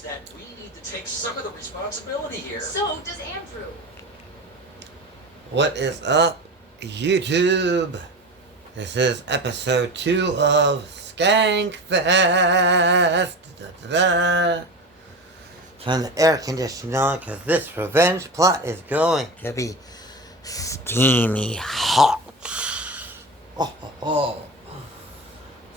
that we need to take some of the responsibility here. So does Andrew. What is up, YouTube? This is episode 2 of SkankFest. Turn the air conditioner on because this revenge plot is going to be steamy hot. Oh, oh, oh.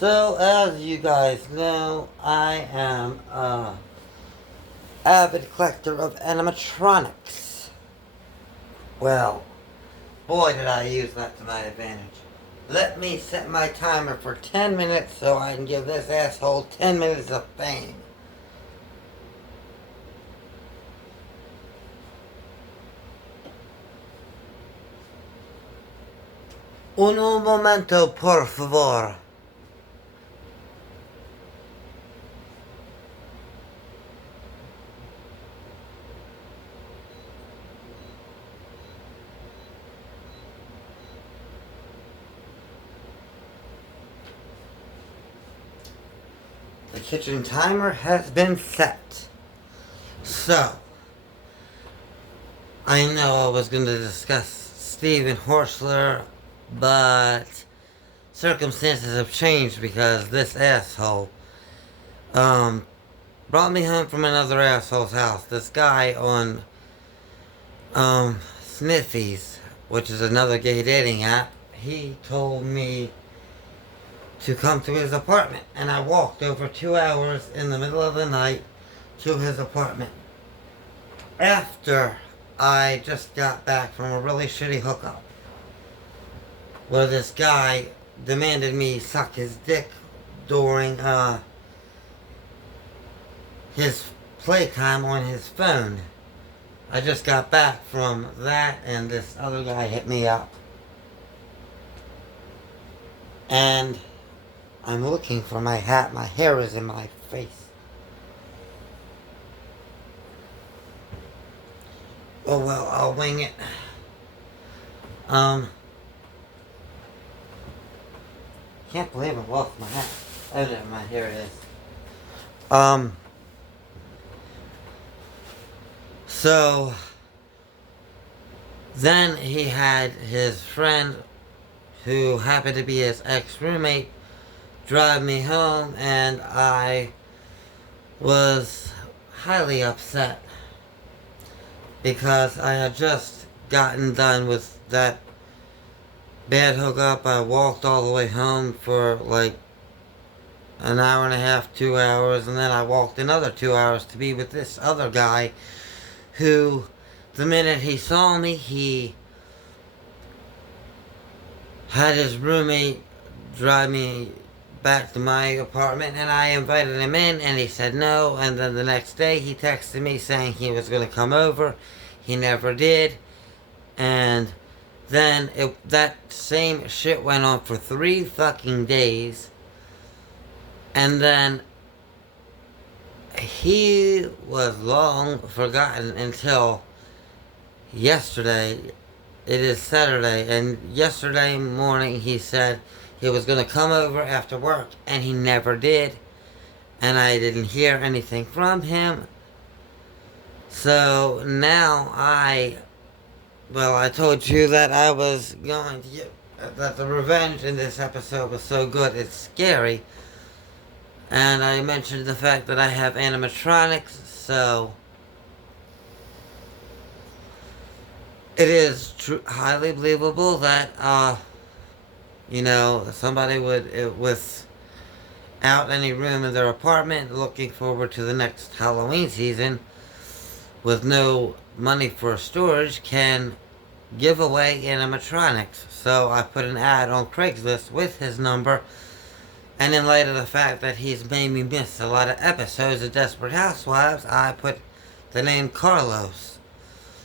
So, as you guys know, I am a avid collector of animatronics. Well, boy did I use that to my advantage. Let me set my timer for 10 minutes so I can give this asshole 10 minutes of fame. Uno momento, por favor. The kitchen timer has been set. So, I know I was going to discuss Steven Horsler, but circumstances have changed because this asshole brought me home from another asshole's house. This guy on Sniffies, which is another gay dating app, he told me to come to his apartment, and I walked over 2 hours in the middle of the night to his apartment after I just got back from a really shitty hookup where this guy demanded me suck his dick during his playtime on his phone. I just got back from that, and this other guy hit me up, and I'm looking for my hat. My hair is in my face. Oh well, I'll wing it. Can't believe I lost my hat. Oh no, my hair is. So then he had his friend, who happened to be his ex-roommate, drive me home, and I was highly upset because I had just gotten done with that bad hookup. I walked all the way home for like an hour and a half, 2 hours, and then I walked another 2 hours to be with this other guy who, the minute he saw me, he had his roommate drive me back to my apartment, and I invited him in, and he said no. And then the next day he texted me saying he was going to come over. He never did. And then that same shit went on for 3 fucking days, and then he was long forgotten until yesterday. It is Saturday, and yesterday morning he said he was going to come over after work, and he never did. And I didn't hear anything from him. So now I told you that I was going to get, that the revenge in this episode was so good, it's scary. And I mentioned the fact that I have animatronics, so it is highly believable that, somebody would, without any room in their apartment, looking forward to the next Halloween season, with no money for storage, can give away animatronics. So I put an ad on Craigslist with his number, and in light of the fact that he's made me miss a lot of episodes of Desperate Housewives, I put the name Carlos.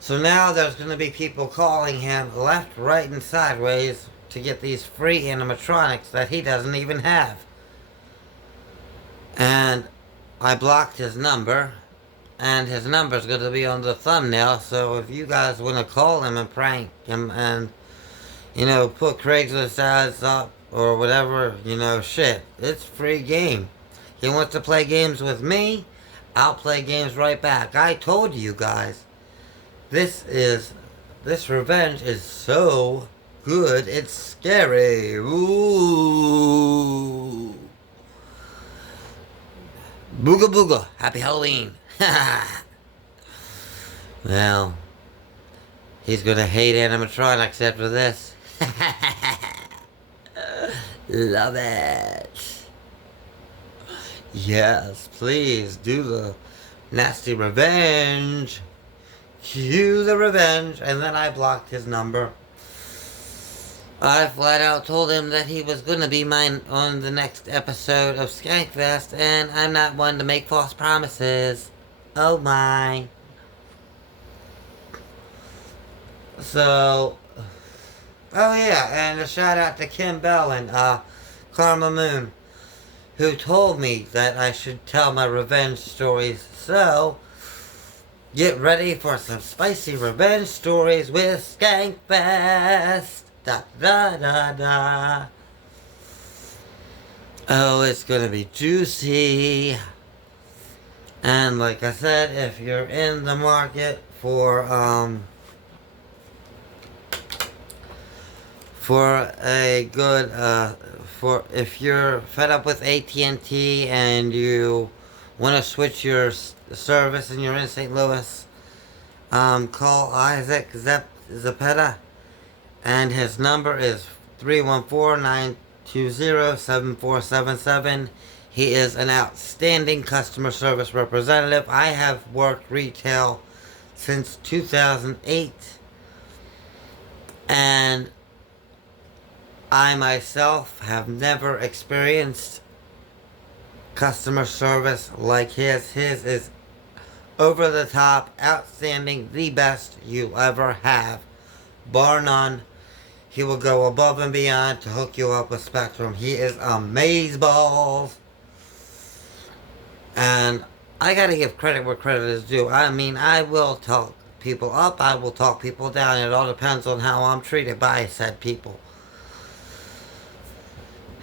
So now there's going to be people calling him left, right, and sideways to get these free animatronics that he doesn't even have. And I blocked his number, and his number's going to be on the thumbnail, so if you guys want to call him and prank him and, put Craigslist ads up or whatever, shit, it's free game. He wants to play games with me, I'll play games right back. I told you guys. This revenge is so good, it's scary. Ooh. Booga booga. Happy Halloween. Well, he's gonna hate animatronics after this. Love it. Yes, please do the nasty revenge. Cue the revenge. And then I blocked his number. I flat out told him that he was going to be mine on the next episode of SkankFest, and I'm not one to make false promises. Oh my. So, oh yeah, and a shout out to Kim Bell and Karma Moon, who told me that I should tell my revenge stories. So, get ready for some spicy revenge stories with SkankFest. Da da da da. Oh, it's gonna be juicy. And like I said, if you're in the market for a good for if you're fed up with AT&T and you want to switch your service and you're in St. Louis, call Isaac Zapeta, and his number is 314-920-7477. He is an outstanding customer service representative. I have worked retail since 2008, and I myself have never experienced customer service like his. His is over the top, outstanding, the best you'll ever have, bar none. He will go above and beyond to hook you up with Spectrum. He is amazeballs. And I gotta give credit where credit is due. I mean, I will talk people up, I will talk people down. It all depends on how I'm treated by said people.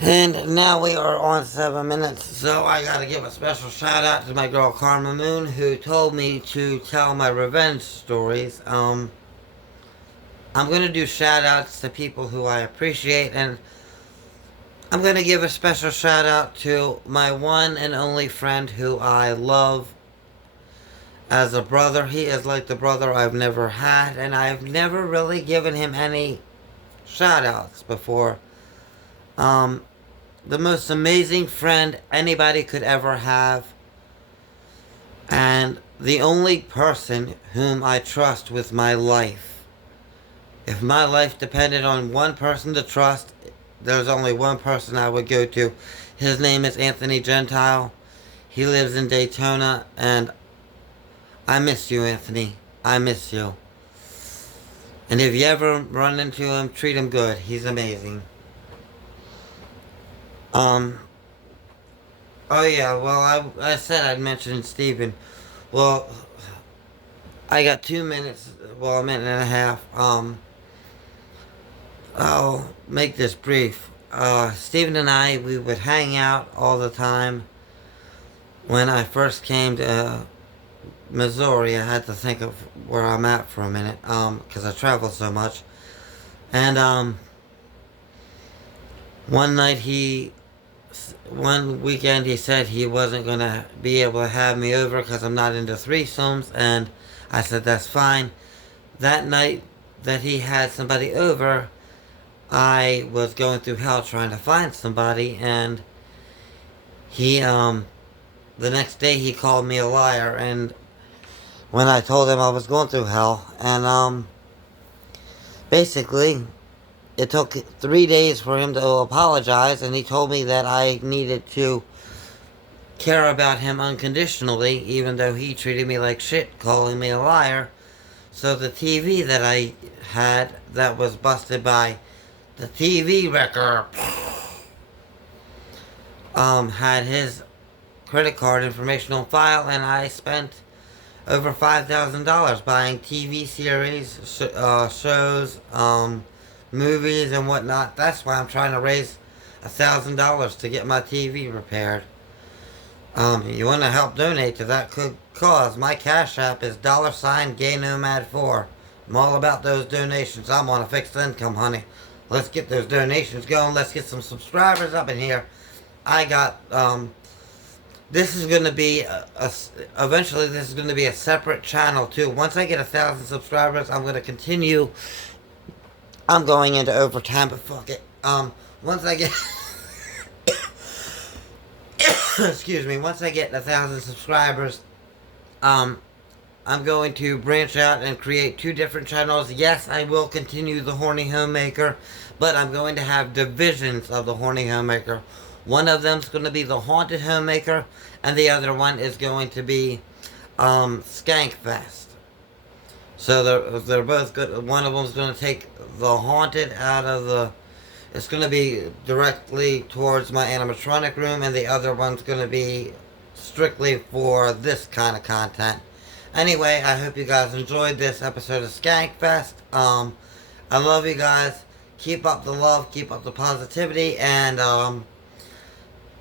And now we are on 7 minutes, so I gotta give a special shout out to my girl Karma Moon, who told me to tell my revenge stories. I'm gonna do shout outs to people who I appreciate, and I'm gonna give a special shout out to my one and only friend who I love as a brother. He is like the brother I've never had, and I've never really given him any shout outs before. The most amazing friend anybody could ever have, and the only person whom I trust with my life. If my life depended on one person to trust, there's only one person I would go to. His name is Anthony Gentile. He lives in Daytona, and I miss you, Anthony. I miss you. And if you ever run into him, treat him good. He's amazing. Oh yeah, well, I said I'd mention Steven. Well, I got 2 minutes, well, a minute and a half. I'll make this brief. Steven and I, we would hang out all the time. When I first came to Missouri, I had to think of where I'm at for a minute, because I travel so much. And, one weekend he said he wasn't going to be able to have me over because I'm not into threesomes, and I said that's fine. That night that he had somebody over, I was going through hell trying to find somebody, and he, the next day he called me a liar, and when I told him I was going through hell, and, basically, it took 3 days for him to apologize, and he told me that I needed to care about him unconditionally, even though he treated me like shit, calling me a liar. So the TV that I had that was busted by the TV wrecker had his credit card information on file, and I spent over $5,000 buying TV series, shows, movies and whatnot. That's why I'm trying to raise $1,000 to get my TV repaired. You want to help donate to that good cause, my Cash App is $GayNomad4. I'm all about those donations. I'm on a fixed income, honey. Let's get those donations going. Let's get some subscribers up in here. I got, this is going to be, eventually this is going to be a separate channel too. Once I get 1,000 subscribers, I'm going to continue. I'm going into overtime, but fuck it. Once I get, excuse me, once I get 1,000 subscribers, I'm going to branch out and create 2 different channels. Yes, I will continue the Horny Homemaker, but I'm going to have divisions of the Horny Homemaker. One of them's going to be the Haunted Homemaker, and the other one is going to be SkankFest. So they're both good. One of them's going to take the Haunted out of the... It's going to be directly towards my animatronic room, and the other one's going to be strictly for this kind of content. Anyway, I hope you guys enjoyed this episode of SkankFest. I love you guys. Keep up the love, keep up the positivity, and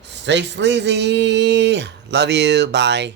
stay sleazy. Love you. Bye.